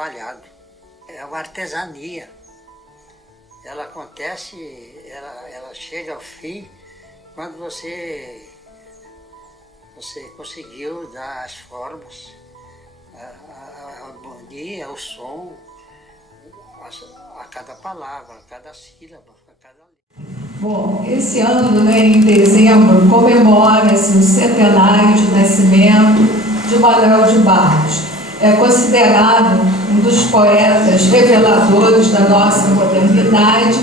trabalhado. É uma artesania. Ela acontece, ela chega ao fim quando você conseguiu dar as formas, a harmonia, o som, a cada palavra, a cada sílaba, a cada letra. Bom, esse ano, em dezembro, comemora-se o centenário de nascimento de Manuel de Barros. É considerado um dos poetas reveladores da nossa modernidade,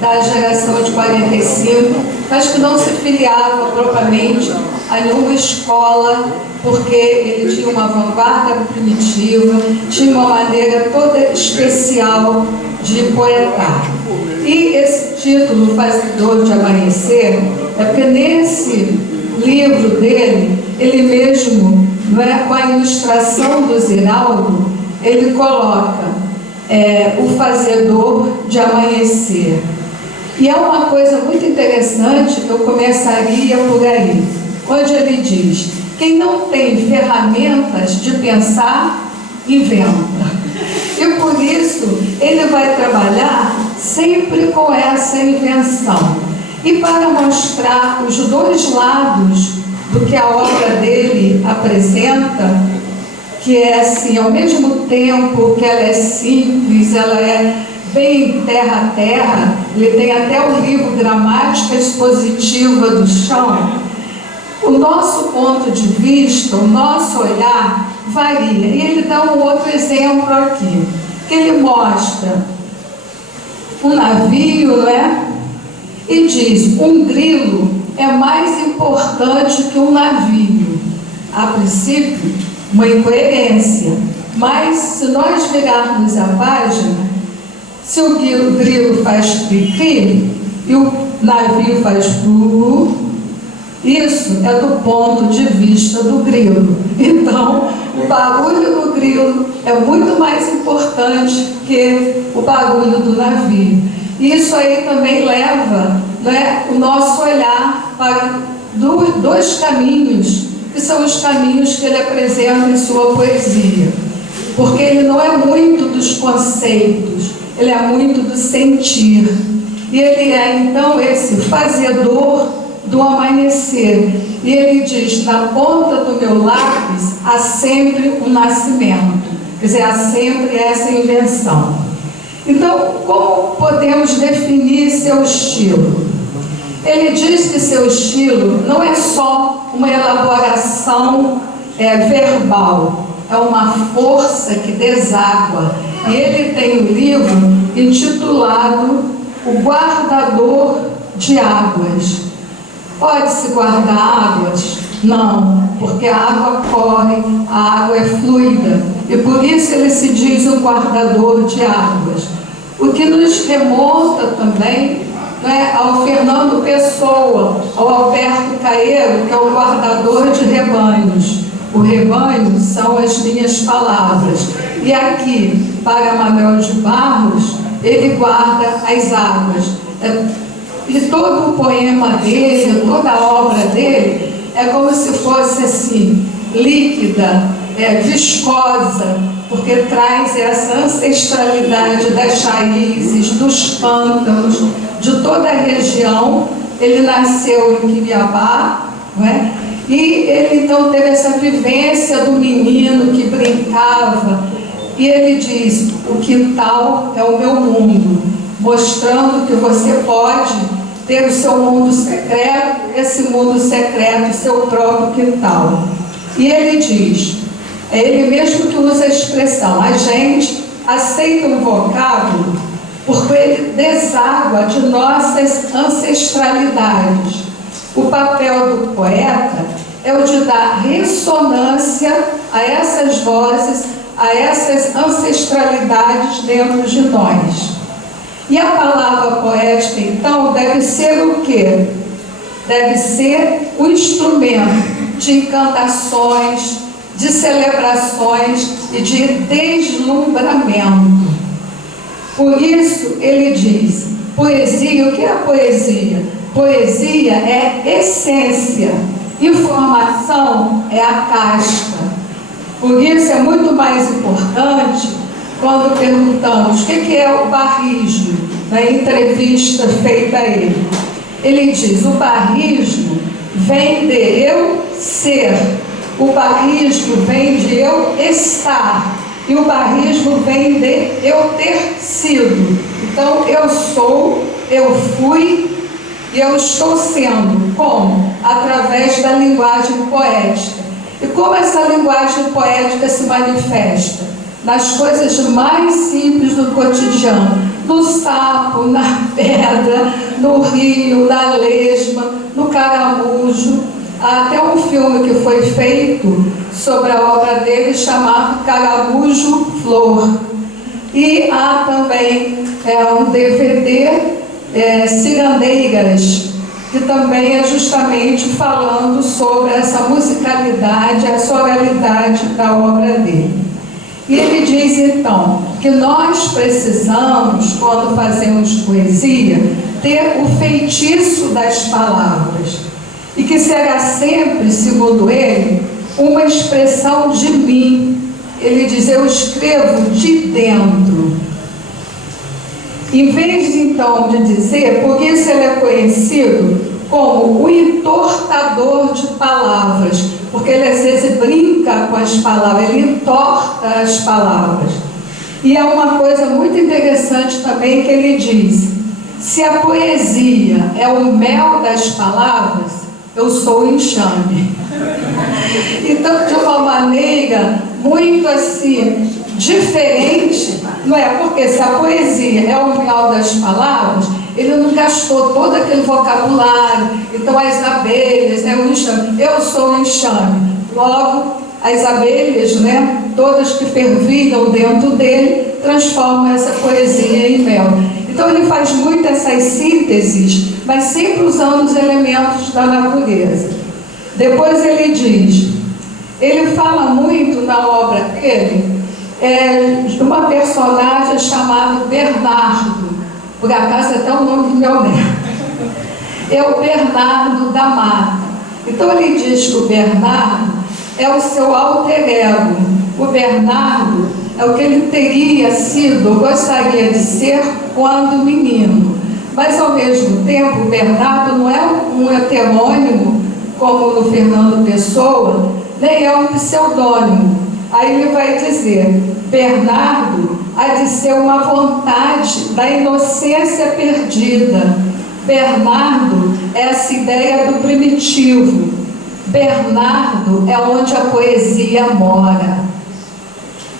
da geração de 45, mas que não se filiava propriamente a nenhuma escola, porque ele tinha uma vanguarda primitiva, tinha uma maneira toda especial de poetar. E esse título, Fazedor de Amanhecer, é porque nesse livro dele, ele mesmo, com a ilustração do Ziraldo, ele coloca o Fazedor de Amanhecer. E é uma coisa muito interessante, eu começaria por aí, onde ele diz: quem não tem ferramentas de pensar, inventa. E por isso ele vai trabalhar sempre com essa invenção. E para mostrar os dois lados do que a obra dele apresenta, que é assim, ao mesmo tempo que ela é simples, ela é bem terra a terra, ele tem até o livro Gramática Expositiva do Chão. O nosso ponto de vista, o nosso olhar varia. E ele dá um outro exemplo aqui, que ele mostra um navio, e diz: um grilo é mais importante que um navio. A princípio, uma incoerência, mas se nós virarmos a página, se o grilo faz cri-cri e o navio faz pu, isso é do ponto de vista do grilo. Então, o barulho do grilo é muito mais importante que o barulho do navio. Isso aí também leva o nosso olhar para dois caminhos, que são os caminhos que ele apresenta em sua poesia. Porque ele não é muito dos conceitos, ele é muito do sentir. E ele é, então, esse fazedor do amanhecer. E ele diz: na ponta do meu lápis há sempre um nascimento. Quer dizer, há sempre essa invenção. Então, como podemos definir seu estilo? Ele diz que seu estilo não é só uma elaboração verbal, é uma força que deságua. E ele tem um livro intitulado O Guardador de Águas. Pode-se guardar águas? Não, porque a água corre, a água é fluida. E por isso ele se diz um guardador de águas. O que nos remonta também ao Fernando Pessoa, ao Alberto Caeiro, que é o guardador de rebanhos. O rebanho são as minhas palavras. E aqui, para Manuel de Barros, ele guarda as águas. E todo o poema dele, toda a obra dele, é como se fosse assim, líquida, viscosa, porque traz essa ancestralidade das raízes, dos pântanos, de toda a região. Ele nasceu em Quibiabá, e ele então teve essa vivência do menino que brincava, e ele diz: o quintal é o meu mundo, mostrando que você pode ter o seu mundo secreto, esse mundo secreto, seu próprio quintal. E ele diz, é ele mesmo que usa a expressão: a gente aceita um vocábulo porque ele deságua de nossas ancestralidades. O papel do poeta é o de dar ressonância a essas vozes, a essas ancestralidades dentro de nós. E a palavra poética, então, deve ser o quê? Deve ser um instrumento de encantações, de celebrações e de deslumbramento. Por isso, ele diz: poesia, o que é poesia? Poesia é essência, informação é a casca. Por isso é muito mais importante quando perguntamos o que é o barrismo, na entrevista feita a ele. Ele diz: o barrismo vem de eu ser, o barrismo vem de eu estar, e o barrismo vem de eu ter sido. Então, eu sou, eu fui e eu estou sendo. Como? Através da linguagem poética. E como essa linguagem poética se manifesta? Nas coisas mais simples do cotidiano. No sapo, na pedra, no rio, na lesma, no caramujo. Há até um filme que foi feito sobre a obra dele chamado Caramujo Flor. E há também um DVD, Cirandeiras, que também é justamente falando sobre essa musicalidade, essa oralidade da obra dele. E ele diz então que nós precisamos, quando fazemos poesia, ter o feitiço das palavras, e que será sempre, segundo ele, uma expressão de mim. Ele diz: eu escrevo de dentro. Em vez então de dizer, por isso ele é conhecido como o entortador de palavras, porque ele às vezes brinca com as palavras, ele entorta as palavras. E é uma coisa muito interessante também que ele diz: se a poesia é o mel das palavras, eu sou o enxame. Então, de uma maneira muito assim, diferente, não é? Porque se a poesia é o mel das palavras, ele não gastou todo aquele vocabulário. Então, as abelhas, né, o enxame, eu sou o enxame. Logo, as abelhas, né, todas que fervilham dentro dele, transformam essa poesia em mel. Então, ele faz muito essas sínteses, mas sempre usando os elementos da natureza. Depois ele diz, ele fala muito na obra dele, de uma personagem chamada Bernardo, por acaso é até o nome do meu neto, é o Bernardo da Mata. Então ele diz que o Bernardo é o seu alter ego. O Bernardo é o que ele teria sido, ou gostaria de ser, quando menino. Mas ao mesmo tempo, o Bernardo não é um heterônimo, como no Fernando Pessoa, nem é um pseudônimo. Aí ele vai dizer, Bernardo há de ser uma vontade da inocência perdida. Bernardo é essa ideia do primitivo. Bernardo é onde a poesia mora.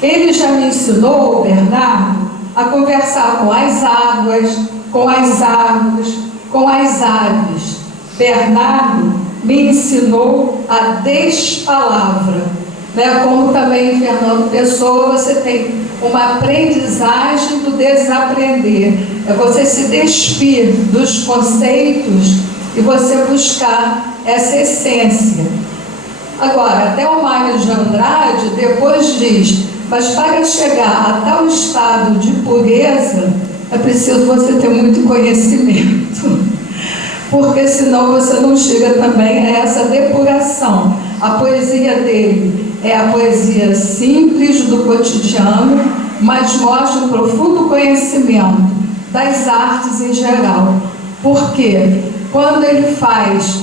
Ele já me ensinou, Bernardo, a conversar com as águas, com as árvores, com as aves. Bernardo me ensinou a despalavra. Como também em Fernando Pessoa, você tem uma aprendizagem do desaprender. É você se despir dos conceitos e você buscar essa essência. Agora, até o Mário de Andrade depois diz, mas para chegar a tal estado de pureza, é preciso você ter muito conhecimento, porque senão você não chega também a essa depuração. A poesia dele é a poesia simples do cotidiano, mas mostra um profundo conhecimento das artes em geral. Porque quando ele faz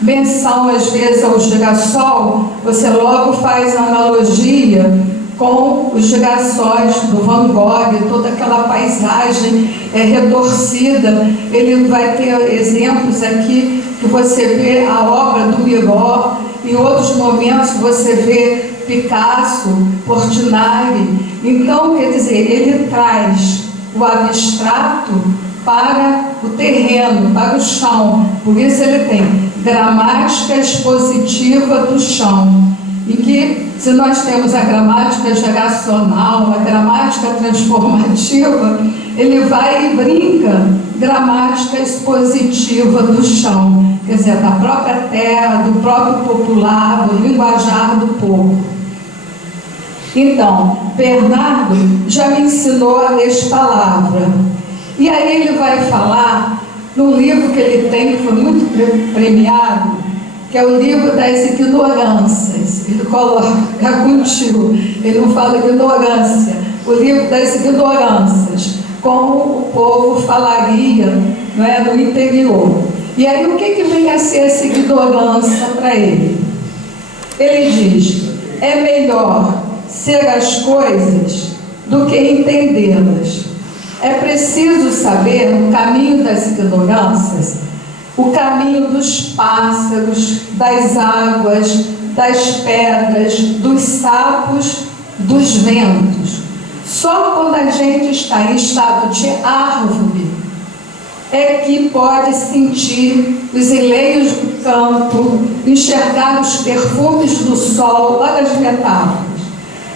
menção às vezes ao girassol, você logo faz a analogia com os girassóis do Van Gogh, toda aquela paisagem retorcida. Ele vai ter exemplos aqui que você vê a obra do Miró, em outros momentos você vê Picasso, Portinari. Então, quer dizer, ele traz o abstrato para o terreno, para o chão. Por isso ele tem gramática expositiva do chão, em que, se nós temos a gramática geracional, a gramática transformativa, ele vai e brinca gramática expositiva do chão, quer dizer, da própria terra, do próprio popular, do linguajar do povo. Então, Bernardo já me ensinou a despalavra. E aí ele vai falar num livro que ele tem, que foi muito premiado, que é o livro das ignorâncias. Ele coloca contigo, ele não fala ignorância. o livro das ignorâncias, como o povo falaria, não é, no interior. E aí o que vem a ser essa ignorância para ele? Ele diz: é melhor ser as coisas do que entendê-las. É preciso saber no caminho das ignorâncias, o caminho dos pássaros, das águas, das pedras, dos sapos, dos ventos. Só quando a gente está em estado de árvore é que pode sentir os enleios do campo, enxergar os perfumes do sol. Olha as metáforas.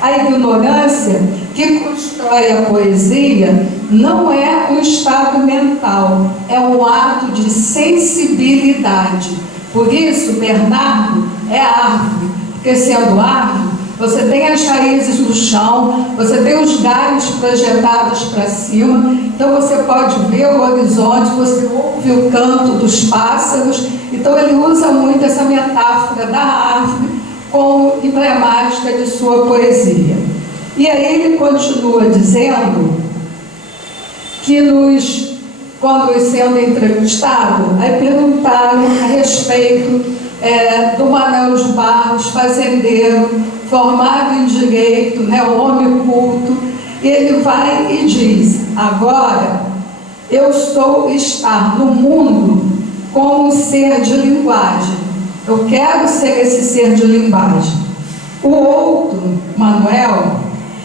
A ignorância que constrói a poesia não é um estado mental, é um ato de sensibilidade. Por isso, Bernardo é árvore, porque sendo árvore, você tem as raízes no chão, você tem os galhos projetados para cima, então você pode ver o horizonte, você ouve o canto dos pássaros. Então ele usa muito essa metáfora da árvore como emblemática de sua poesia. E aí ele continua dizendo que quando sendo entrevistado, aí perguntaram a respeito do Manuel de Barros, fazendeiro, formado em direito, né, um homem culto. E ele vai e diz: agora eu estar no mundo como um ser de linguagem. Eu quero ser esse ser de linguagem. O outro, Manuel,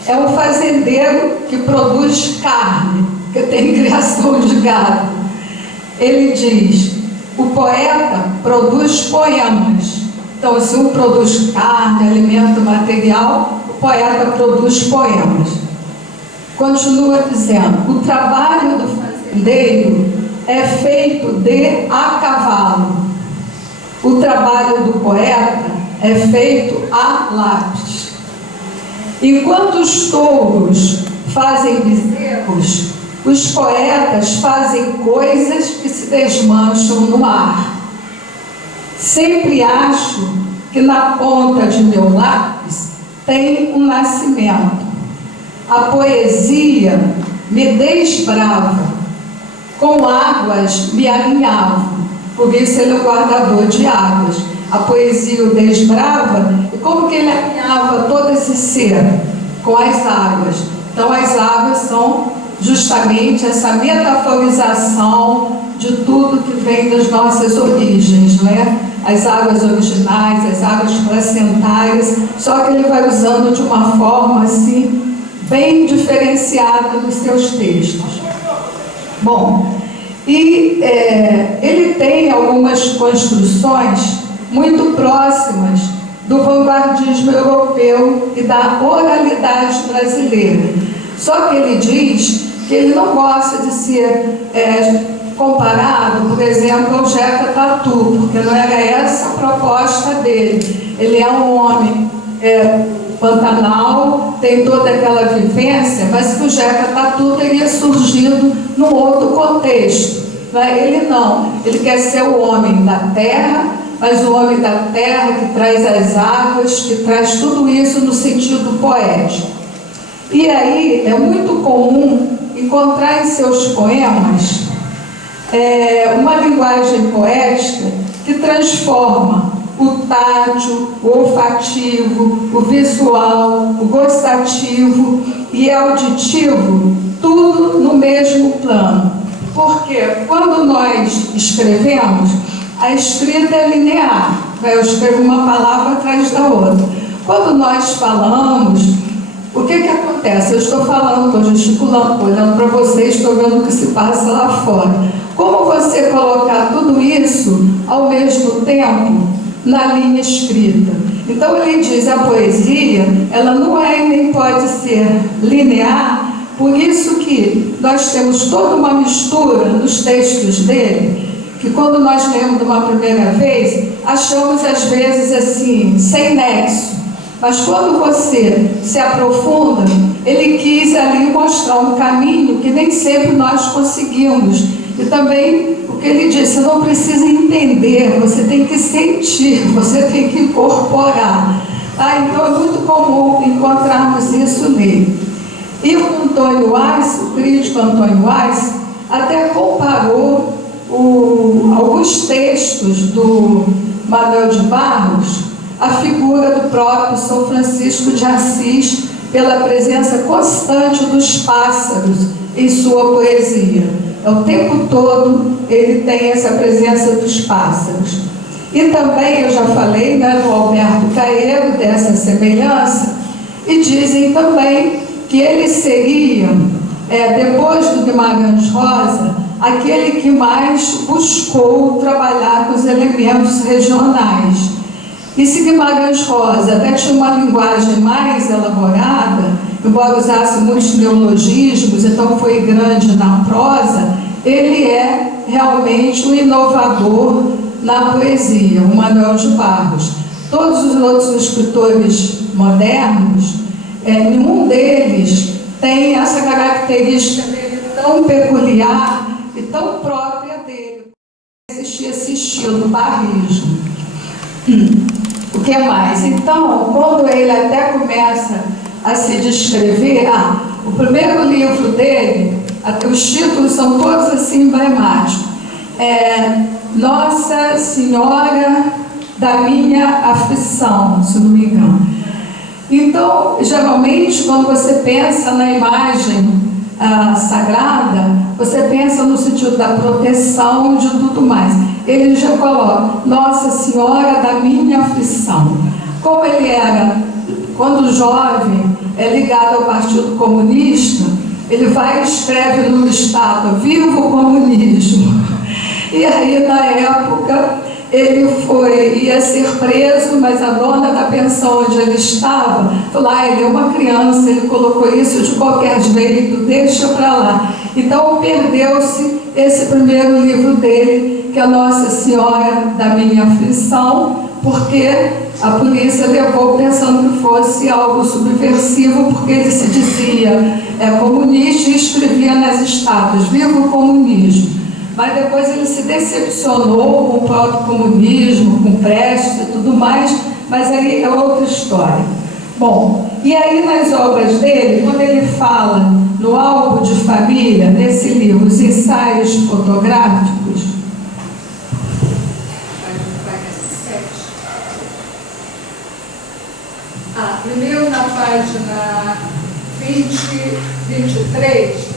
é um fazendeiro que produz carne, que tem criação de gado. Ele diz: o poeta produz poemas. Então, se um produz carne, alimento material, o poeta produz poemas. Continua dizendo: o trabalho do fazendeiro é feito de a cavalo. O trabalho do poeta é feito a lápis. Enquanto os touros fazem bezerros, os poetas fazem coisas que se desmancham no ar. Sempre acho que na ponta de meu lápis tem um nascimento. A poesia me desbrava, com águas me alinhava. Por isso ele é o guardador de águas. A poesia o desbrava. E como que ele alinhava todo esse ser? Com as águas. Então as águas são justamente essa metaforização de tudo que vem das nossas origens, não é? As águas originais, as águas placentárias, só que ele vai usando de uma forma assim, bem diferenciada nos seus textos. Bom, e ele tem algumas construções muito próximas do vanguardismo europeu e da oralidade brasileira. Só que ele diz que ele não gosta de ser comparado, por exemplo, ao Jeca Tatu, porque não era essa a proposta dele. Ele é um homem Pantanal, tem toda aquela vivência, mas que o Jeca Tatu teria surgido num outro contexto. Ele não, ele quer ser o homem da terra, mas o homem da terra que traz as águas, que traz tudo isso no sentido poético. E aí é muito comum encontrar em seus poemas uma linguagem poética que transforma o tátil, o olfativo, o visual, o gostativo e auditivo, tudo no mesmo plano. Porque quando nós escrevemos, a escrita é linear, eu escrevo uma palavra atrás da outra. Quando nós falamos, o que acontece? Eu estou falando, estou gesticulando, olhando para vocês, estou vendo o que se passa lá fora. Como você colocar tudo isso ao mesmo tempo na linha escrita? Então ele diz, a poesia, ela não é e nem pode ser linear, por isso que nós temos toda uma mistura nos textos dele, que quando nós lemos de uma primeira vez, achamos às vezes assim, sem nexo. Mas quando você se aprofunda, ele quis ali mostrar um caminho que nem sempre nós conseguimos. E também o que ele disse, você não precisa entender, você tem que sentir, você tem que incorporar. Então é muito comum encontrarmos isso nele. E o Antônio Weiss, o crítico Antônio Weiss, até comparou alguns textos do Manuel de Barros à figura do próprio São Francisco de Assis, pela presença constante dos pássaros em sua poesia. O tempo todo ele tem essa presença dos pássaros. E também eu já falei, né, do Alberto Caeiro, dessa semelhança, e dizem também que ele seria, depois do Guimarães Rosa, aquele que mais buscou trabalhar com os elementos regionais. E se Guimarães Rosa até tinha uma linguagem mais elaborada, embora usasse muitos neologismos, então foi grande na prosa, ele é realmente um inovador na poesia, o Manuel de Barros. Todos os outros escritores modernos, nenhum deles tem essa característica dele tão peculiar e tão própria dele. Existia esse estilo, barrismo. O que mais? Então, quando ele até começa a se descrever, o primeiro livro dele, os títulos são todos assim emblemáticos. Nossa Senhora da Minha Aflição, se não me engano. Então, geralmente, quando você pensa na imagem sagrada, você pensa no sentido da proteção de tudo mais. Ele já coloca, Nossa Senhora da Minha Aflição. Como ele era, quando jovem, ligado ao Partido Comunista, ele vai e escreve numa estátua, Viva o Comunismo. E aí, na época, ele ia ser preso, mas a dona da pensão onde ele estava falou, ele é uma criança, ele colocou isso de qualquer jeito, deixa para lá. Então perdeu-se esse primeiro livro dele, que é Nossa Senhora da Minha Aflição, porque a polícia levou pensando que fosse algo subversivo, porque ele se dizia comunista e escrevia nas estátuas, Viva o Comunismo. Mas depois ele se decepcionou com o próprio comunismo, com Prestes e tudo mais, mas aí é outra história. Bom, e aí nas obras dele, quando ele fala no álbum de família, nesse livro, os ensaios fotográficos, primeiro na página 23,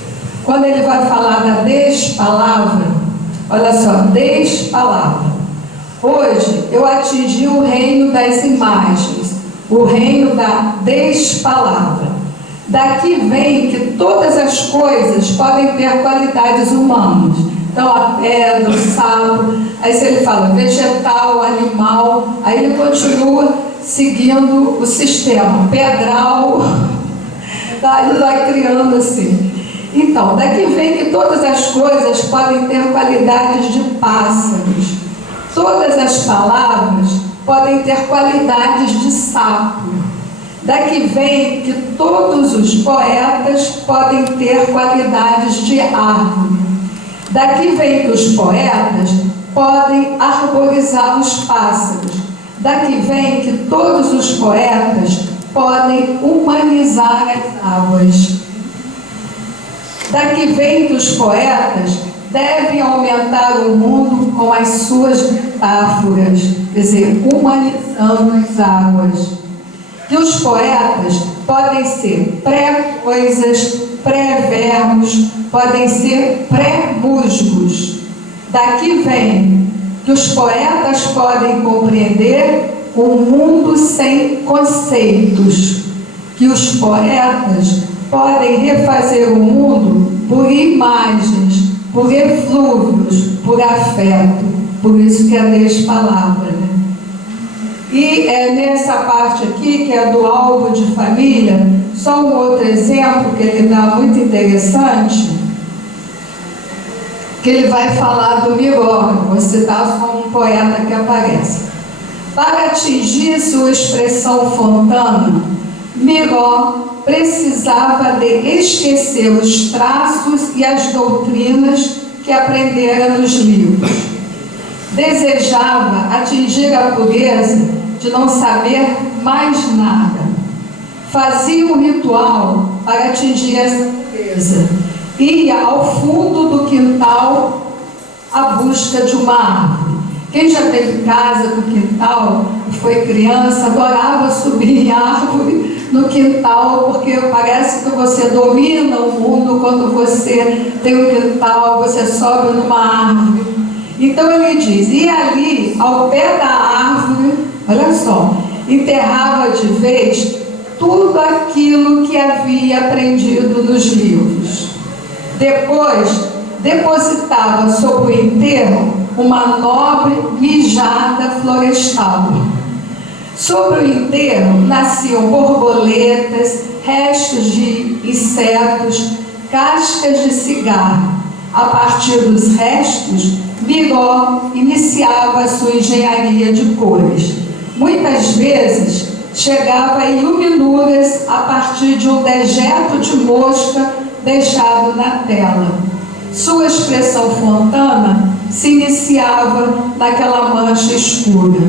quando ele vai falar da despalavra, olha só, despalavra. Hoje eu atingi o reino das imagens, o reino da despalavra. Daqui vem que todas as coisas podem ter qualidades humanas. Então a pedra, o sapo, aí se ele fala vegetal, animal, aí ele continua seguindo o sistema, pedral, ele vai criando assim. Então, daqui vem que todas as coisas podem ter qualidades de pássaros. Todas as palavras podem ter qualidades de sapo. Daqui vem que todos os poetas podem ter qualidades de árvore. Daqui vem que os poetas podem arborizar os pássaros. Daqui vem que todos os poetas podem humanizar as águas. Daqui vem que os poetas devem aumentar o mundo com as suas metáforas, quer dizer, humanizando as águas. Que os poetas podem ser pré-coisas, pré-verbos, podem ser pré-musgos. Daqui vem que os poetas podem compreender o mundo sem conceitos, que os poetas podem refazer o mundo por imagens, por eflúvios, por afeto. Por isso que é despalavra, né? E nessa parte aqui, que é do álbum de família, só um outro exemplo que ele dá muito interessante, que ele vai falar do Miró, vou citar só um poeta que aparece. Para atingir sua expressão fontana, Miró precisava de esquecer os traços e as doutrinas que aprendera nos livros. Desejava atingir a pureza de não saber mais nada. Fazia um ritual para atingir essa pureza. Ia ao fundo do quintal à busca de uma árvore. Quem já teve casa no quintal, foi criança, adorava subir em árvore no quintal, porque parece que você domina o mundo quando você tem um quintal, você sobe numa árvore. Então ele diz, e ali, ao pé da árvore, olha só, enterrava de vez tudo aquilo que havia aprendido nos livros. Depois, depositava sobre o enterro uma nobre mijada florestal. Sobre o enterro nasciam borboletas, restos de insetos, cascas de cigarro. A partir dos restos, Miró iniciava a sua engenharia de cores. Muitas vezes chegava a iluminuras a partir de um dejeto de mosca deixado na tela. Sua expressão fontana se iniciava naquela mancha escura.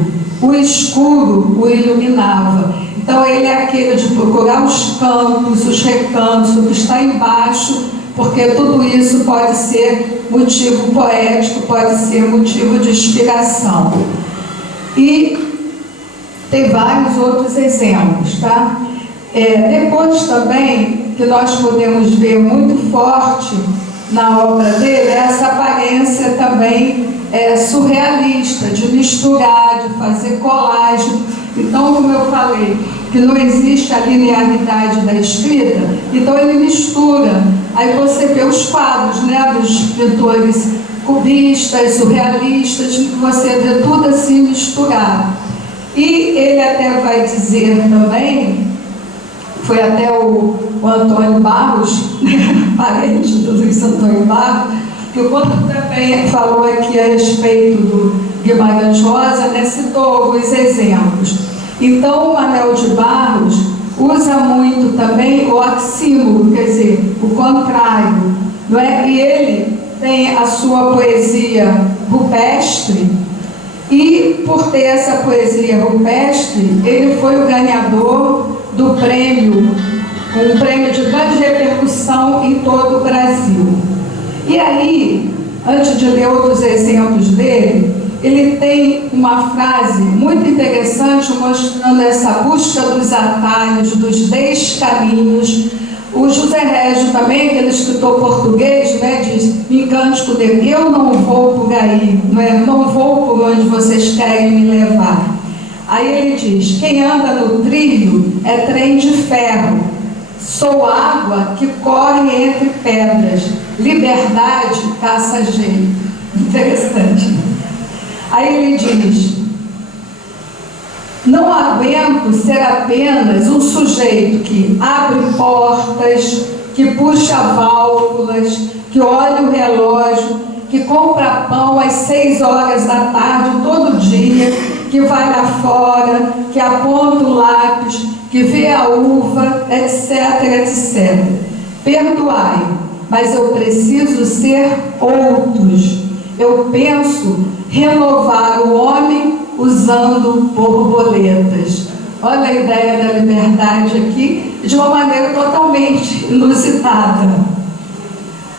O escuro o iluminava. Então ele é aquele de procurar os cantos, os recantos, o que está embaixo, porque tudo isso pode ser motivo poético, pode ser motivo de inspiração. E tem vários outros exemplos, tá? Depois também, que nós podemos ver muito forte na obra dele, é essa aparência também surrealista, de misturar, de fazer colagem. Então, como eu falei, que não existe a linearidade da escrita, então ele mistura. Aí você vê os quadros, né, dos pintores cubistas, surrealistas, que você vê tudo assim misturado. E ele até vai dizer também, foi até o Antônio Barros, parente do Luiz Antônio Barros, que quando também falou aqui a respeito do Guimarães Rosa, né, citou alguns exemplos. Então, o Manuel de Barros usa muito também o oxímoron, quer dizer, o contrário, não é? E ele tem a sua poesia rupestre, e por ter essa poesia rupestre, ele foi o ganhador do prêmio, um prêmio de grande repercussão em todo o Brasil. E aí, antes de ler outros exemplos dele, ele tem uma frase muito interessante mostrando essa busca dos atalhos, dos descaminhos. O José Régio também, aquele escritor português, né, diz em Cântico dele, eu não vou por aí, não vou por onde vocês querem me levar. Aí ele diz, quem anda no trilho é trem de ferro, sou água que corre entre pedras, liberdade caça jeito. Interessante. Aí ele diz, não aguento ser apenas um sujeito que abre portas, que puxa válvulas, que olha o relógio, que compra pão às 6 horas da tarde todo dia, que vai lá fora, que aponta o lápis, que vê a uva, etc, etc. Perdoai, mas eu preciso ser outros. Eu penso renovar o homem usando borboletas. Olha a ideia da liberdade aqui, de uma maneira totalmente inusitada.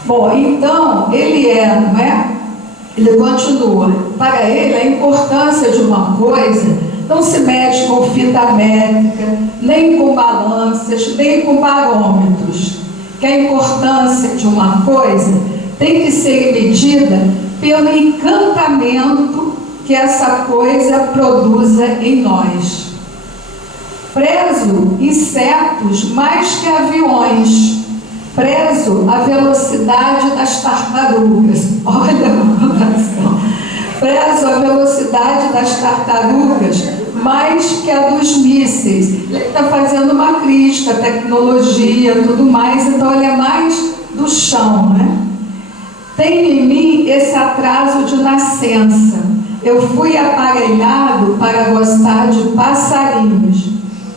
Bom, então, ele não é? Ele continua. Para ele, a importância de uma coisa não se mede com fita métrica, nem com balanças, nem com barômetros. Que a importância de uma coisa tem que ser medida pelo encantamento que essa coisa produza em nós. Prezo insetos mais que aviões, prezo a velocidade das tartarugas. Olha a comparação. Prezo a velocidade das tartarugas mais que a dos mísseis. Ele está fazendo uma crítica à tecnologia, tudo mais, então ele é mais do chão, né? Tenho em mim esse atraso de nascença. Eu fui aparelhado para gostar de passarinhos.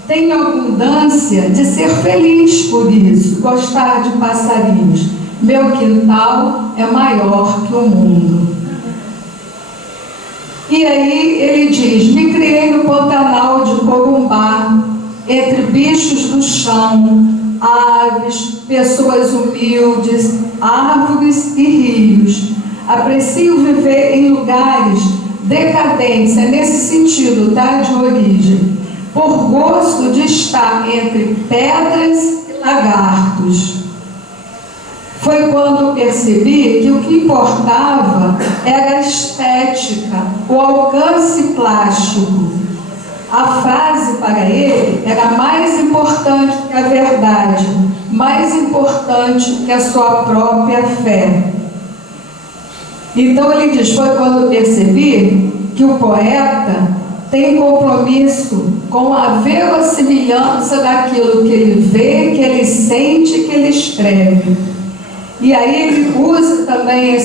Tenho abundância de ser feliz por isso, gostar de passarinhos. Meu quintal é maior que o mundo. E aí ele diz, me criei no Pantanal de Corumbá, entre bichos do chão, aves, pessoas humildes, árvores e rios. Aprecio viver em lugares decadentes, é nesse sentido, tá? De origem, por gosto de estar entre pedras e lagartos. Foi quando percebi que o que importava era a estética, o alcance plástico. A frase para ele era mais importante que a verdade, mais importante que a sua própria fé. Então ele diz, foi quando percebi que o poeta tem compromisso com a verossimilhança daquilo que ele vê, que ele sente, que ele escreve. E aí ele usa também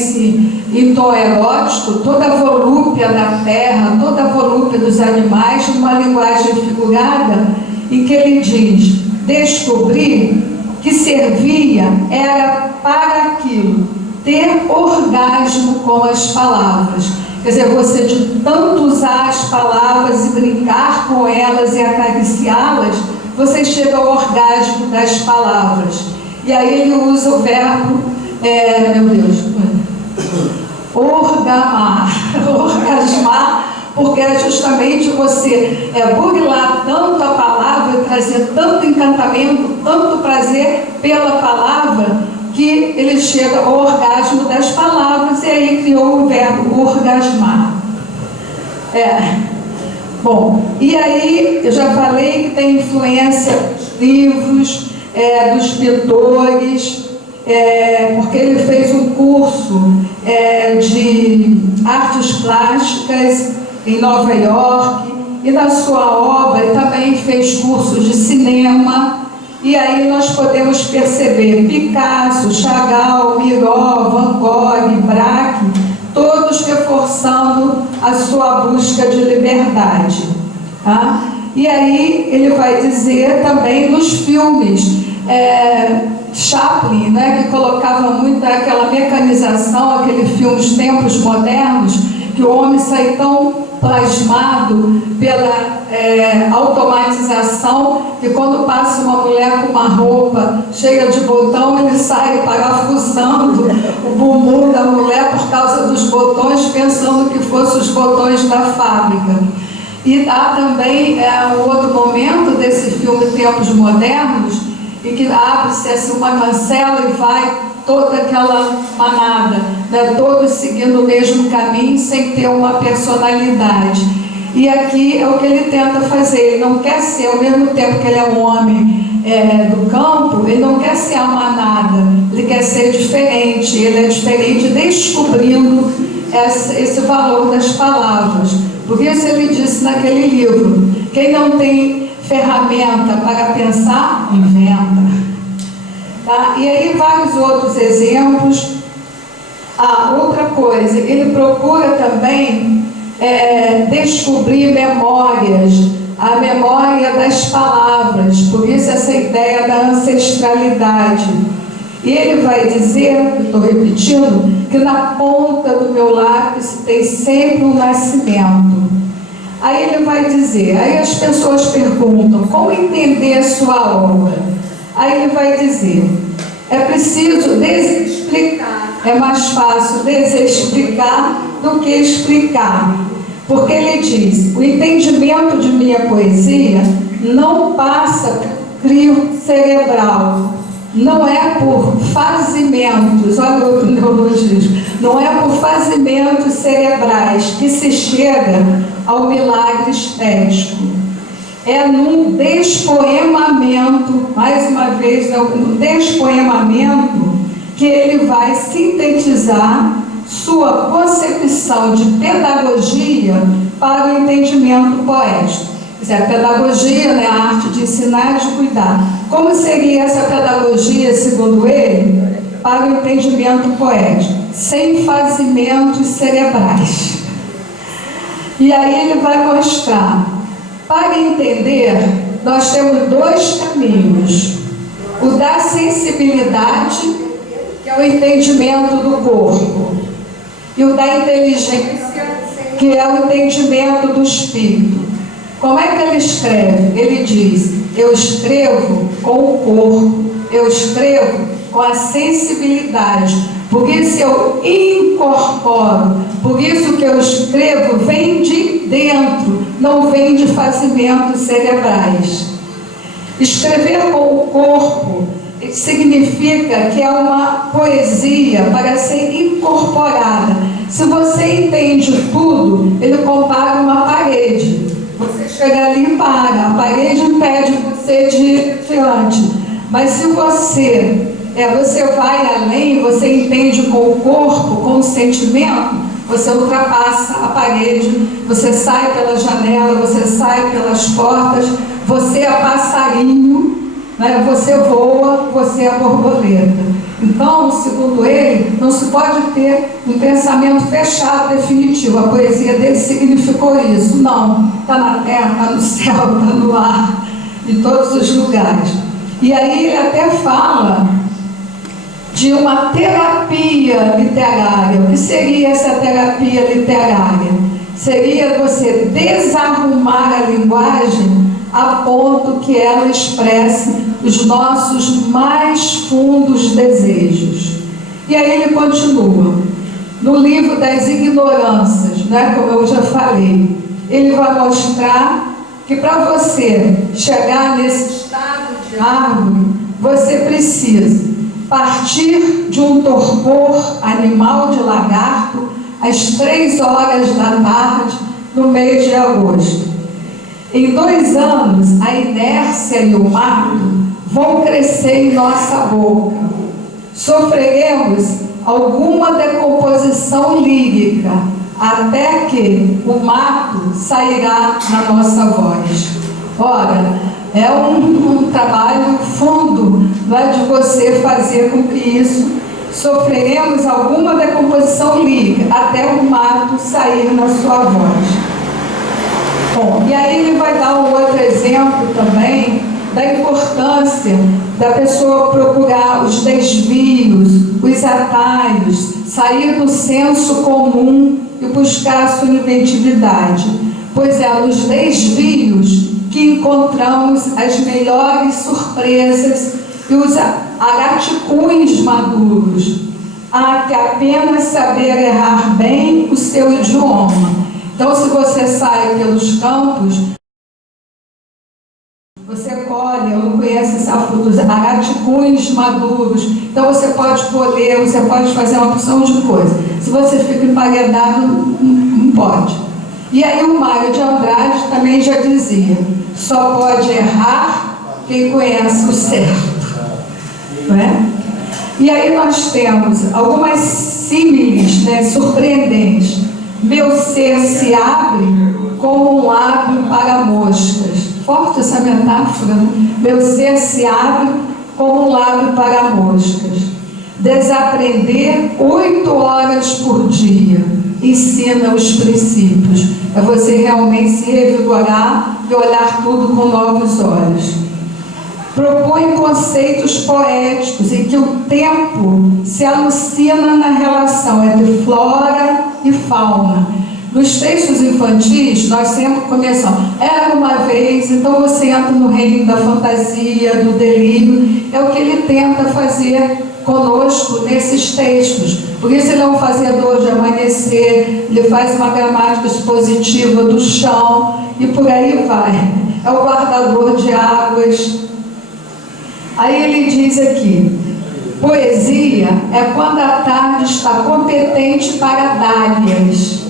em tom erótico, toda a volúpia da terra, toda a volúpia dos animais, numa linguagem figurada, em que ele diz, descobrir que servia era para aquilo, ter orgasmo com as palavras. Quer dizer, você de tanto usar as palavras e brincar com elas e acariciá-las, você chega ao orgasmo das palavras. E aí ele usa o verbo, orgasmar, porque é justamente você burilar tanto a palavra, trazer tanto encantamento, tanto prazer pela palavra, que ele chega ao orgasmo das palavras, e aí criou o verbo orgasmar. Bom, e aí eu já falei que tem influência dos livros, dos pintores, porque ele fez um curso de artes plásticas em Nova York, e na sua obra ele também fez cursos de cinema. E aí nós podemos perceber Picasso, Chagall, Miró, Van Gogh, Braque, todos reforçando a sua busca de liberdade. Tá? E aí ele vai dizer também nos filmes, Chaplin, né, que colocava muito aquela mecanização, aquele filme Os Tempos Modernos, que o homem sai tão plasmado pela automatização, que quando passa uma mulher com uma roupa cheia de botão, ele sai parafusando o bumbum da mulher por causa dos botões, pensando que fossem os botões da fábrica. E há também um outro momento desse filme Tempos Modernos, em que abre-se assim uma cancela e vai toda aquela manada, né, todos seguindo o mesmo caminho sem ter uma personalidade. E aqui é o que ele tenta fazer. Ele não quer ser, ao mesmo tempo que ele é um homem do campo, ele não quer ser a manada, ele quer ser diferente. Ele é diferente descobrindo esse valor das palavras. Por isso ele disse naquele livro, quem não tem ferramenta para pensar, inventa. Tá? E aí vários outros exemplos. Outra coisa, ele procura também descobrir memórias, a memória das palavras, por isso essa ideia da ancestralidade. E ele vai dizer, estou repetindo, que na ponta do meu lápis tem sempre um nascimento. Aí ele vai dizer, aí as pessoas perguntam, como entender a sua obra? Aí ele vai dizer, é preciso desexplicar, é mais fácil desexplicar do que explicar. Porque ele diz, o entendimento de minha poesia não passa pelo crio cerebral, não é por fazimentos, olha o outro neologismo, não é por fazimentos cerebrais que se chega ao milagre estético. É num despoemamento, mais uma vez, no despoemamento, que ele vai sintetizar sua concepção de pedagogia para o entendimento poético. Quer dizer, a pedagogia, né, a arte de ensinar e de cuidar. Como seria essa pedagogia, segundo ele, para o entendimento poético? Sem fazimentos cerebrais. E aí ele vai mostrar, para entender, nós temos dois caminhos. O da sensibilidade, que é o entendimento do corpo, e o da inteligência, que é o entendimento do espírito. Como é que ele escreve? Ele diz, eu escrevo com o corpo, eu escrevo com a sensibilidade, por isso eu incorporo, por isso que eu escrevo vem de dentro, não vem de fazimentos cerebrais. Escrever com o corpo significa que é uma poesia para ser incorporada. Se você entende tudo, ele compara uma parede. Você chega ali e para, a parede impede você de ir adiante. Mas se você vai além, você entende com o corpo, com o sentimento, você ultrapassa a parede, você sai pela janela, você sai pelas portas, você é passarinho, né? Você voa, você é borboleta. Então, segundo ele, não se pode ter um pensamento fechado, definitivo. A poesia dele significou isso. Não, está na terra, está no céu, está no ar, em todos os lugares. E aí ele até fala de uma terapia literária. O que seria essa terapia literária? Seria você desarrumar a linguagem a ponto que ela expresse os nossos mais fundos desejos. E aí ele continua. No livro das ignorâncias, né, como eu já falei, ele vai mostrar que para você chegar nesse estado de árvore, você precisa partir de um torpor animal de lagarto às 3 horas da tarde no mês de agosto. Em 2 anos, a inércia e o mato vão crescer em nossa boca. Sofreremos alguma decomposição lírica, até que o mato sairá na nossa voz. Ora, é um trabalho fundo, não é, de você fazer com que isso, sofreremos alguma decomposição lírica, até o mato sair na sua voz. Bom, e aí ele vai dar um outro exemplo também da importância da pessoa procurar os desvios, os atalhos, sair do senso comum e buscar a sua inventividade, pois é nos desvios que encontramos as melhores surpresas e os agaticuns maduros. Há que apenas saber errar bem o seu idioma. Então, se você sai pelos campos, você colhe, eu não conheço essa fruta, os agaticuns maduros. Então, você pode colher, você pode fazer uma porção de coisas. Se você fica emparedado, não pode. E aí o Mário de Andrade também já dizia, só pode errar quem conhece o certo. Não é? E aí nós temos algumas símiles, né, surpreendentes. Meu ser se abre como um lábio para moscas. Forte essa metáfora, né? Meu ser se abre como um lábio para moscas. Desaprender 8 horas por dia ensina os princípios. É você realmente se revigorar e olhar tudo com novos olhos. Propõe conceitos poéticos em que o tempo se alucina na relação entre flora e fauna. Nos textos infantis, nós sempre começamos, era uma vez, então você entra no reino da fantasia, do delírio, é o que ele tenta fazer conosco nesses textos. Por isso ele é um fazedor de amanhecer, ele faz uma gramática expositiva do chão e por aí vai. É o guardador de águas. Aí ele diz aqui, poesia é quando a tarde está competente para dálias.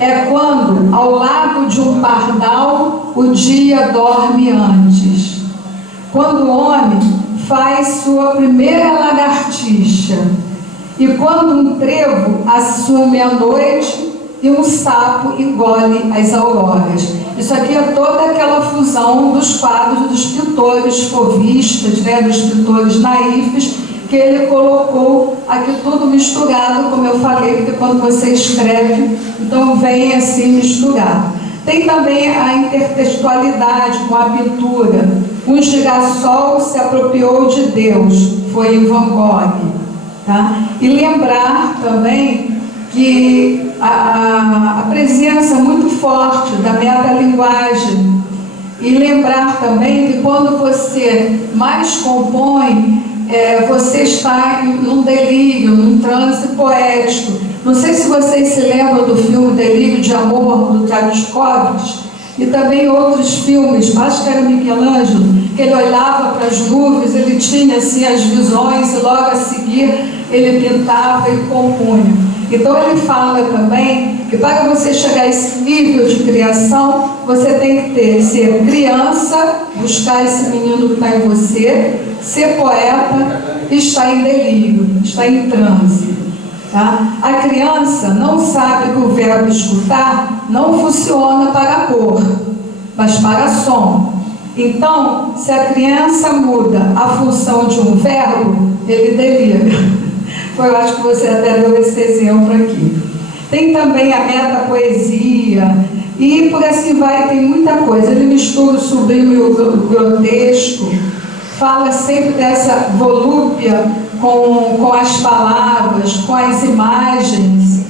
É quando, ao lado de um pardal, o dia dorme antes. Quando o homem faz sua primeira lagartixa. E quando um trevo assume a noite e um sapo engole as auroras. Isso aqui é toda aquela fusão dos quadros dos pintores fauvistas, né, dos pintores naifes, que ele colocou aqui tudo misturado, como eu falei, porque quando você escreve, então vem assim misturado. Tem também a intertextualidade com a pintura. Um girassol se apropriou de Deus, foi em Van Gogh. Tá? E lembrar também que a presença muito forte da metalinguagem E lembrar também que quando você mais compõe, você está num delírio, num transe poético. Não sei se vocês se lembram do filme Delírio de Amor, do Tchaikovsky, e também outros filmes, acho que era Michelangelo, que ele olhava para as nuvens, ele tinha assim as visões e logo a seguir ele pintava e compunha. Então ele fala também que para você chegar a esse nível de criação, você tem que ser criança, buscar esse menino que está em você, ser poeta e estar em delírio, estar em transe. Tá? A criança não sabe que o verbo escutar não funciona para cor, mas para som. Então, se a criança muda a função de um verbo, ele delira. Eu acho que você até deu esse exemplo aqui. Tem também a metapoesia, e por assim vai, tem muita coisa. Ele mistura o sublime e o grotesco, fala sempre dessa volúpia com as palavras, com as imagens,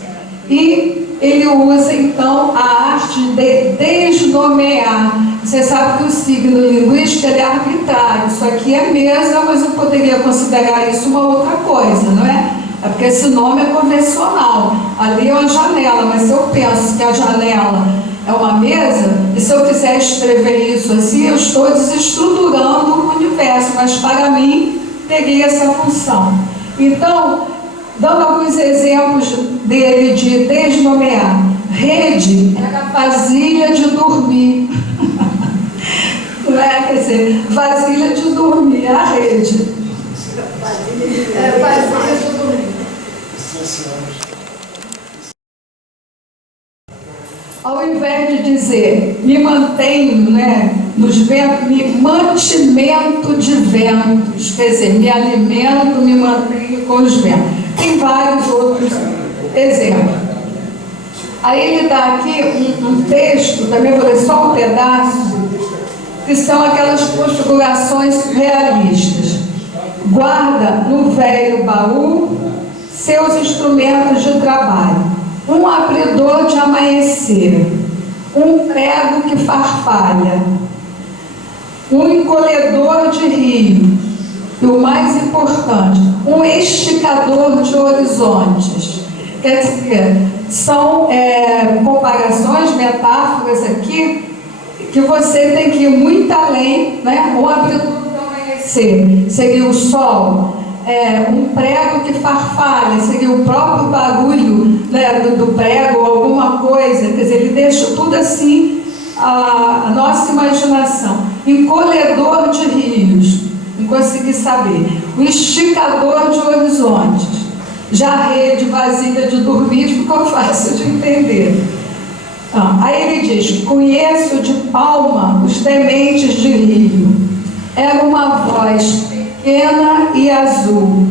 e ele usa então a arte de desnomear. Você sabe que o signo linguístico ele é arbitrário, isso aqui é mesa, mas eu poderia considerar isso uma outra coisa, não é? É porque esse nome é convencional, ali é uma janela, mas se eu penso que a janela é uma mesa, e se eu quiser escrever isso assim, eu estou desestruturando o universo, mas para mim teria essa função. Então, dando alguns exemplos dele de desnomear. Rede era vasilha de dormir. Não é? Quer dizer, vasilha de dormir, a rede. Vasilha de dormir. Ao invés de dizer, me mantenho, né, nos ventos, me mantimento de ventos, quer dizer, me alimento, me mantenho com os ventos. Tem vários outros exemplos. Aí ele dá aqui um texto, também vou ler só um pedaço, que são aquelas configurações realistas. Guarda no velho baú seus instrumentos de trabalho. Um abridor de amanhecer, um prego que farfalha, um encolhedor de rio, e o mais importante, um esticador de horizontes. Quer dizer, são comparações, metáforas aqui, que você tem que ir muito além, né? Um abridor de amanhecer seria o sol. Um prego que farfalha, seria o próprio barulho, né, do prego, alguma coisa, quer dizer, ele deixa tudo assim, a nossa imaginação. Encolhedor de rios, não consegui saber. O esticador de horizontes. Já a rede vasilha de dormir ficou fácil de entender. Aí ele diz, conheço de palma os tementes de rio. Era uma voz pequena e azul.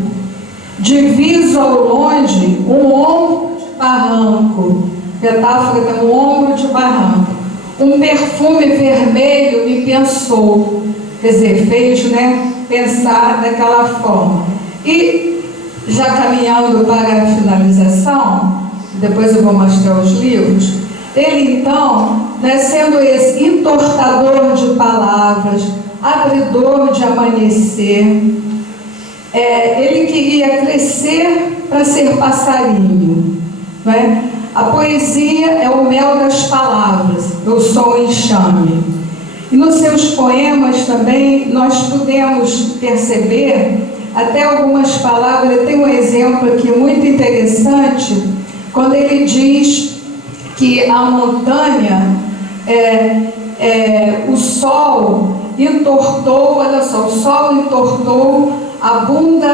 Diviso ao longe um ombro de barranco. Metáfora de um ombro de barranco. Um perfume vermelho me pensou. Quer dizer, fez, né, pensar daquela forma. E, já caminhando para a finalização, depois eu vou mostrar os livros, ele então, né, sendo esse entortador de palavras, abridor de amanhecer, ele queria crescer para ser passarinho, não é? A poesia é o mel das palavras, eu sou o enxame. E nos seus poemas também nós podemos perceber até algumas palavras. Ele tem um exemplo aqui muito interessante, quando ele diz que a montanha, o sol entortou, olha só, o sol entortou a bunda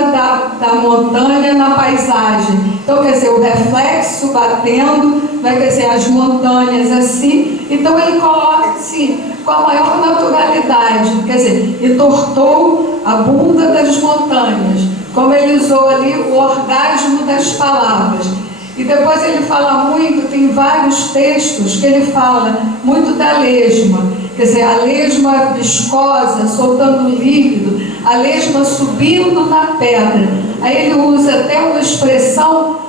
da montanha na paisagem. Então, quer dizer, o reflexo batendo, né, quer dizer, as montanhas assim. Então, ele coloca assim, com a maior naturalidade, quer dizer, entortou a bunda das montanhas, como ele usou ali o orgasmo das palavras. E depois ele fala muito, tem vários textos que ele fala muito da lesma, quer dizer, a lesma viscosa, soltando líquido, a lesma subindo na pedra. Aí ele usa até uma expressão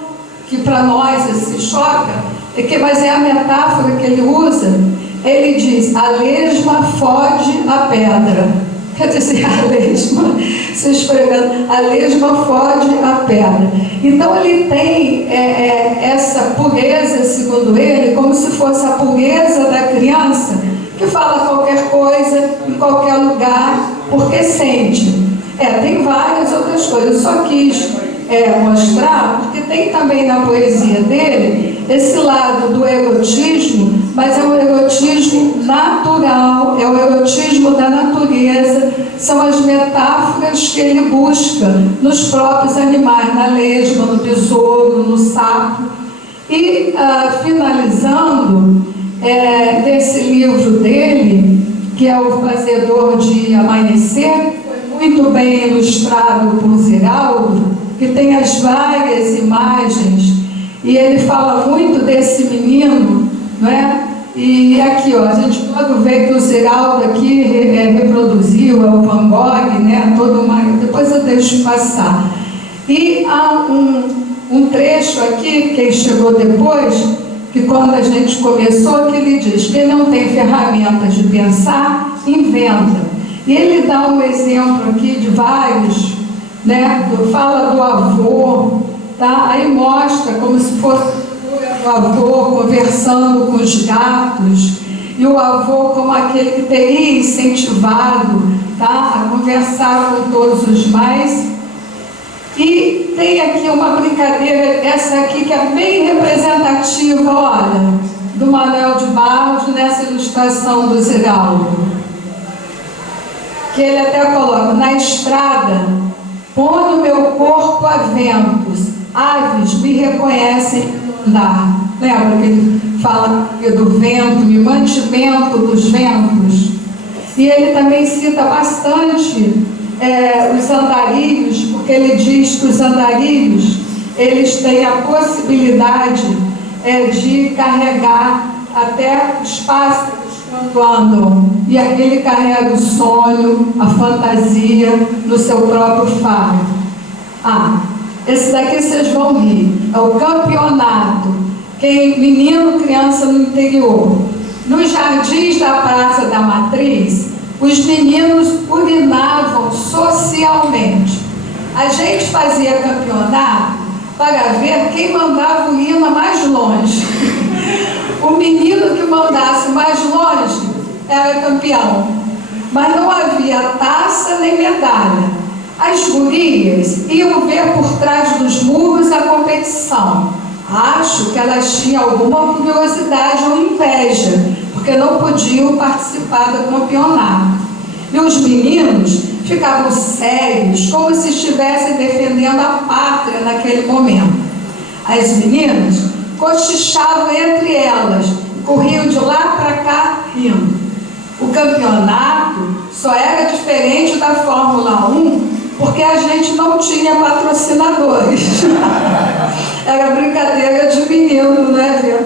que para nós assim choca, mas é a metáfora que ele usa, ele diz: a lesma fode a pedra. Quer dizer, a lesma, se esfregando, a lesma fode a pedra. Então ele tem essa pureza, segundo ele, como se fosse a pureza da criança, que fala qualquer coisa, em qualquer lugar, porque sente. Tem várias outras coisas, eu só quis mostrar, porque tem também na poesia dele esse lado do erotismo, mas é um erotismo natural, é o erotismo da natureza, são as metáforas que ele busca nos próprios animais, na lesma, no besouro, no sapo. E finalizando, desse livro dele, que é O Fazedor de Amanhecer, foi muito bem ilustrado por Ziraldo, que tem as várias imagens, e ele fala muito desse menino, não é? E aqui, ó, a gente pode ver que o Ziraldo aqui reproduziu, é o Van Gogh, né? Depois eu deixo passar. E há um trecho aqui, quem chegou depois, que quando a gente começou, que ele diz: quem não tem ferramentas de pensar, inventa. E ele dá um exemplo aqui de vários, né? Fala do avô, tá? Aí mostra como se fosse o avô conversando com os gatos, e o avô como aquele que teria incentivado, tá? A conversar com todos os mais. E tem aqui uma brincadeira, essa aqui que é bem representativa, olha, do Manuel de Barros nessa ilustração do Ziraldo, que ele até coloca: na estrada ponho meu corpo a ventos, aves me reconhecem no andar. Lembra que ele fala do vento, me mantimento dos ventos? E ele também cita bastante os andarilhos, porque ele diz que os andarilhos, eles têm a possibilidade de carregar até os pássaros quando andam, e aqui ele carrega o sonho, a fantasia no seu próprio faro. Esse daqui vocês vão rir, é o campeonato. Quem, menino, criança no interior, nos jardins da Praça da Matriz, os meninos urinavam socialmente. A gente fazia campeonato para ver quem mandava a urina mais longe. O menino que mandasse mais longe era campeão. Mas não havia taça nem medalha. As gurias iam ver por trás dos muros a competição. Acho que elas tinham alguma curiosidade ou inveja, porque não podiam participar do campeonato. E os meninos ficavam sérios, como se estivessem defendendo a pátria naquele momento. As meninas cochichavam entre elas, corriam de lá para cá rindo. O campeonato só era diferente da Fórmula 1 porque a gente não tinha patrocinadores. Era brincadeira de menino, né, viu?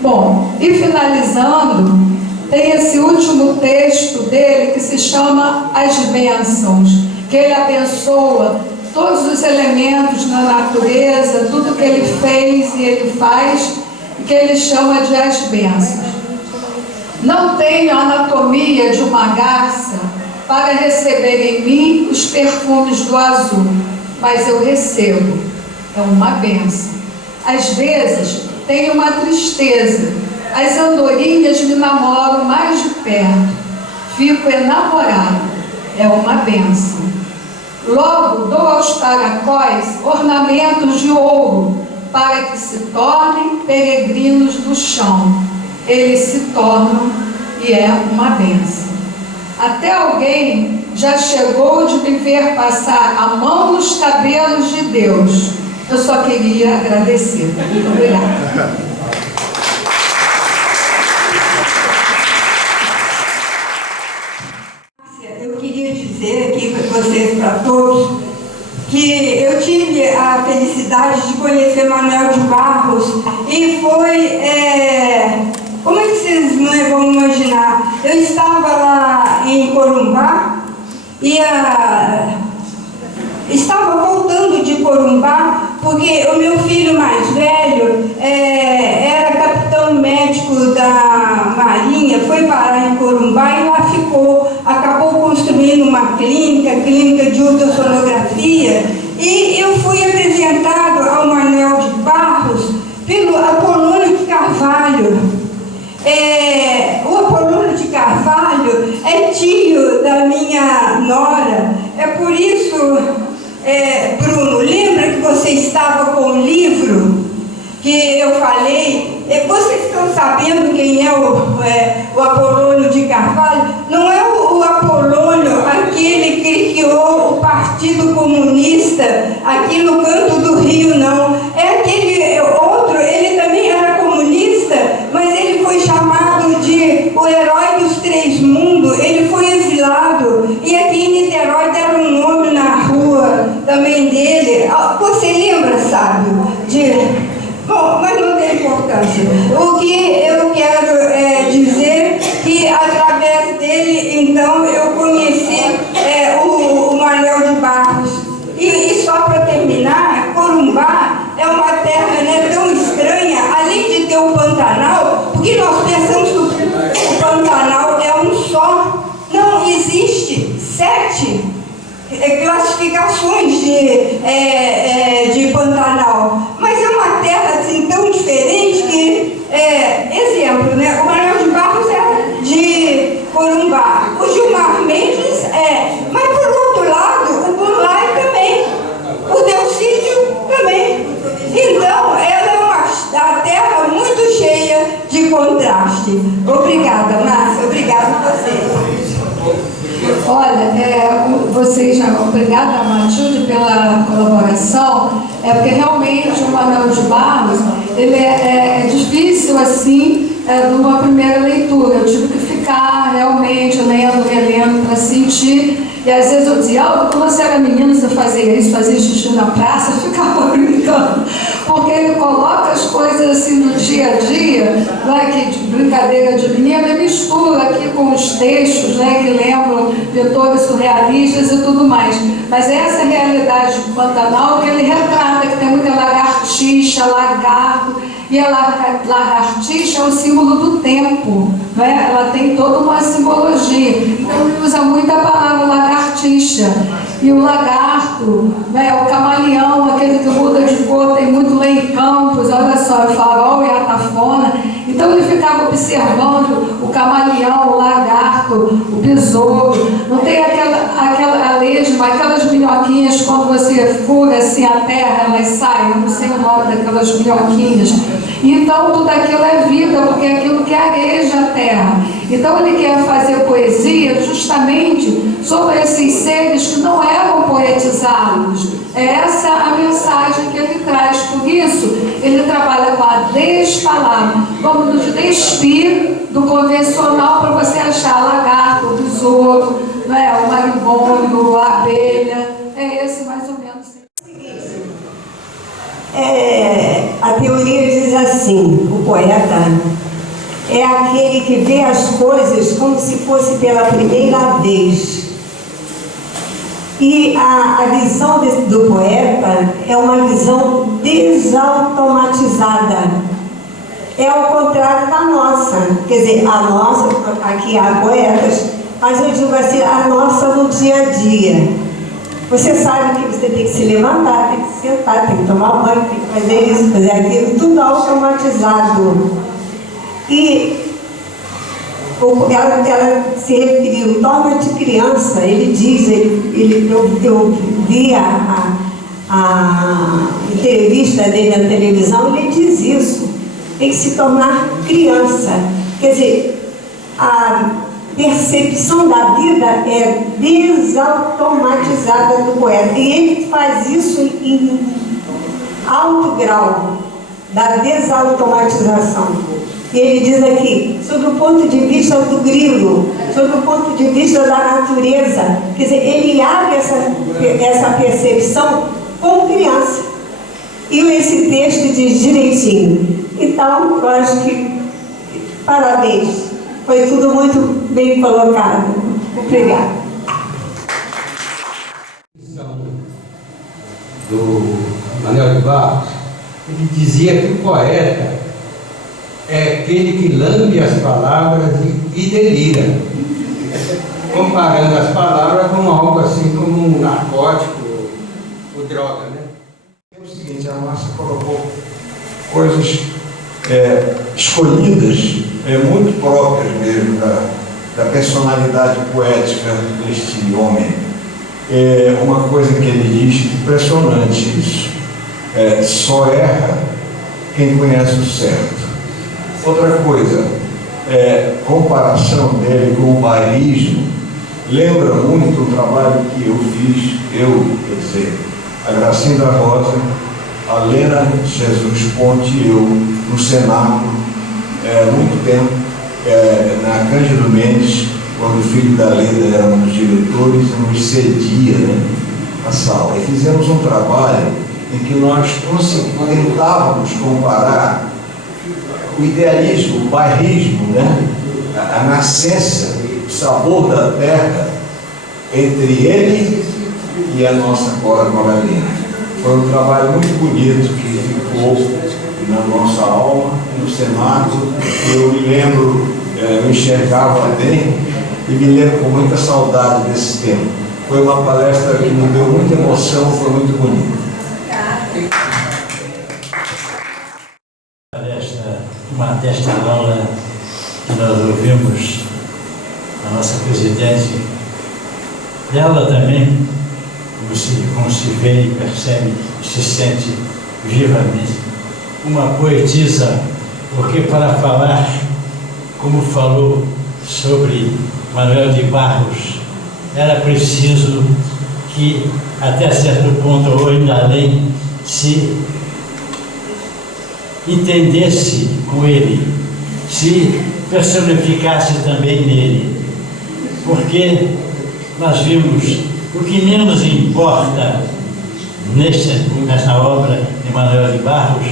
Bom, e finalizando, tem esse último texto dele que se chama As Bênçãos, que ele abençoa todos os elementos na natureza, tudo que ele fez e ele faz, que ele chama de As Bênçãos. Não tenho a anatomia de uma garça para receber em mim os perfumes do azul, mas eu recebo, é uma bênção. Às vezes tenho uma tristeza, as andorinhas me namoram mais de perto, fico enamorado, é uma bênção. Logo dou aos caracóis ornamentos de ouro, para que se tornem peregrinos do chão. Eles se tornam e é uma bênção. Até alguém já chegou de me ver passar a mão nos cabelos de Deus. Eu só queria agradecer. Muito obrigada. Eu queria dizer aqui para vocês, para todos, que eu tive a felicidade de conhecer Manuel de Barros e foi, como é que vocês não vão imaginar? Eu estava lá em Corumbá e estava voltando de Corumbá porque o meu filho mais velho era capitão médico da Marinha, foi clínica de ultrassonografia, e eu fui apresentado ao Manuel de Barros pelo Apolônio de Carvalho. O Apolônio de Carvalho é tio da minha nora. É por isso, Bruno, lembra que você estava com o livro que eu falei? Vocês estão sabendo quem é o Apolônio de Carvalho? Não é o Apolônio, aquele que criou o Partido Comunista aqui no canto do Rio, não. É aquele outro, ele também era comunista, mas ele foi chamado de o herói dos três mundos. Ele foi exilado, e aqui em Niterói deram um nome na rua também dele. Você lembra, Sábio? Bom, mas não tem importância. O que eu quero dizer que através dele, então, eu conheci o Manuel de Barros. E só para terminar, Corumbá é uma terra, né, tão estranha, além de ter o Pantanal, porque nós pensamos que o Pantanal é um só. Não, existe 7 classificações de Pantanal, mas é uma terra assim tão diferente que, exemplo, né? O Manuel de Barros é de Corumbá, o Gilmar Mendes mas por outro lado, o Bunlai também, o Delcídio também. Então, ela é uma terra muito cheia de contraste. Obrigada, Márcia, obrigada a vocês. Olha, vocês, obrigada, Matilde, pela colaboração. Porque realmente o Manuel de Barros, ele é difícil assim, de uma primeira leitura. Eu tive que ficar realmente lendo, relendo para sentir. E às vezes eu dizia, quando você era menino, você fazia isso, fazia xixi na praça, eu ficava brincando. Porque ele coloca as coisas assim no dia a dia, né, que de brincadeira de menino, e mistura aqui com os textos, né, que lembram pintores surrealistas e tudo mais. Mas essa realidade do Pantanal que ele retrata, que tem muita lagartixa, lagarto, e a lagartixa é o símbolo do tempo, né? Ela tem toda uma simbologia. Então ele usa muito a palavra lagartixa. E o lagarto, né, o camaleão, aquele que muda de cor, tem muito lá em Campos, olha só, o farol e a tafona. Então ele ficava observando o camaleão, o lagarto, o besouro. Não tem aquela lesma, aquelas minhoquinhas, quando você fura assim a terra, elas saem, eu não sei o nome daquelas minhoquinhas. Então tudo aquilo é vida, porque é aquilo que areja a terra. Então ele quer fazer poesia justamente sobre esses seres que não eram poetizados. É essa a mensagem que ele traz. Por isso, ele trabalha com a despalavra. Vamos nos despir do convencional para você achar lagarto, o besouro, né, o marimbondo, a abelha. É esse mais ou menos. A teoria diz assim, o poeta é aquele que vê as coisas como se fosse pela primeira vez. E a visão do poeta é uma visão desautomatizada. É ao contrário da nossa. Quer dizer, a nossa, aqui há poetas, mas eu digo assim, a nossa no dia a dia. Você sabe que você tem que se levantar, tem que sentar, tem que tomar banho, tem que fazer isso, fazer aquilo, tudo automatizado. E ela se referiu, torna-te criança, ele diz, eu vi a entrevista dele na televisão, ele diz isso, tem que se tornar criança. Quer dizer, a percepção da vida é desautomatizada do poeta, e ele faz isso em alto grau da desautomatização. E ele diz aqui, sobre o ponto de vista do grilo, sobre o ponto de vista da natureza, quer dizer, ele abre essa percepção como criança. E esse texto diz direitinho. Então, eu acho que, parabéns, foi tudo muito bem colocado. Obrigada. Do Manuel de Barros, ele dizia que o poeta é aquele que lambe as palavras e delira. comparando as palavras como algo assim como um narcótico ou droga, né? É o seguinte, a Márcia colocou coisas escolhidas, muito próprias mesmo da personalidade poética deste homem. Uma coisa que ele diz, impressionante isso, só erra quem conhece o certo. Outra coisa, comparação dele com o bairrismo, lembra muito o trabalho que eu fiz, quer dizer, a Gracinda Rosa, a Lena Jesus Ponte e eu, no Cenáculo, muito tempo, na Cândido Mendes, quando o filho da Leda era um dos diretores, nos cedia, né, a sala. E fizemos um trabalho em que nós tentávamos comparar o idealismo, o bairrismo, né, a nascença, o sabor da terra entre ele e a nossa Cora Coralina. Foi um trabalho muito bonito que ficou na nossa alma, no Cenáculo. Eu me lembro, eu enxergava bem e me lembro com muita saudade desse tempo. Foi uma palestra que me deu muita emoção, foi muito bonita. Uma desta aula que nós ouvimos a nossa presidente, dela também, como se vê e percebe, se sente vivamente, uma poetisa, porque para falar, como falou sobre Manuel de Barros, era preciso que, até certo ponto, ou ainda além, se entendesse com ele, se personificasse também nele, porque nós vimos o que menos importa nesta obra de Manuel de Barros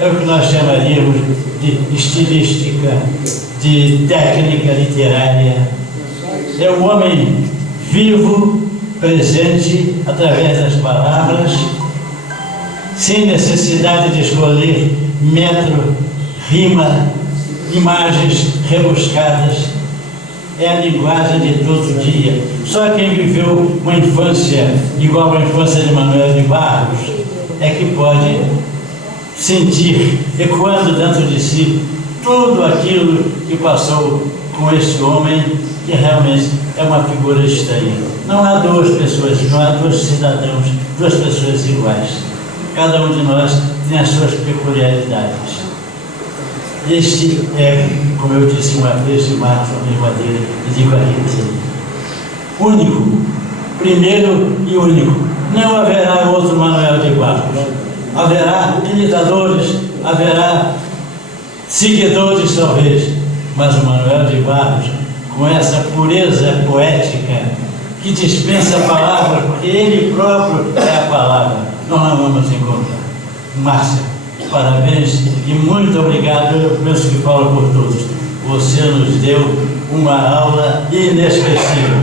é o que nós chamaríamos de estilística, de técnica literária. É o homem vivo, presente através das palavras, sem necessidade de escolher metro, rima, imagens rebuscadas. É a linguagem de todo dia. Só quem viveu uma infância igual à infância de Manuel de Barros é que pode sentir, ecoando dentro de si, tudo aquilo que passou com esse homem, que realmente é uma figura estranha. Não há duas pessoas, não há dois cidadãos, duas pessoas iguais. Cada um de nós tem as suas peculiaridades. Este é, como eu disse uma vez, de Marcos Madeira, e digo aqui, único, primeiro e único. Não haverá outro Manuel de Barros. Haverá imitadores, haverá seguidores talvez, mas o Manuel de Barros, com essa pureza poética, que dispensa palavras, porque ele próprio é a palavra, nós não vamos encontrar. Márcia, parabéns e muito obrigado. Eu penso que falo por todos. Você nos deu uma aula inesquecível.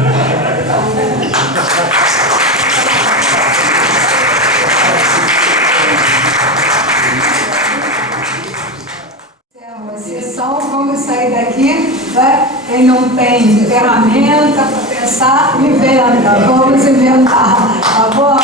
Vamos sair daqui, né? Quem não tem ferramenta para pensar, inventa. Vamos inventar. Tá bom?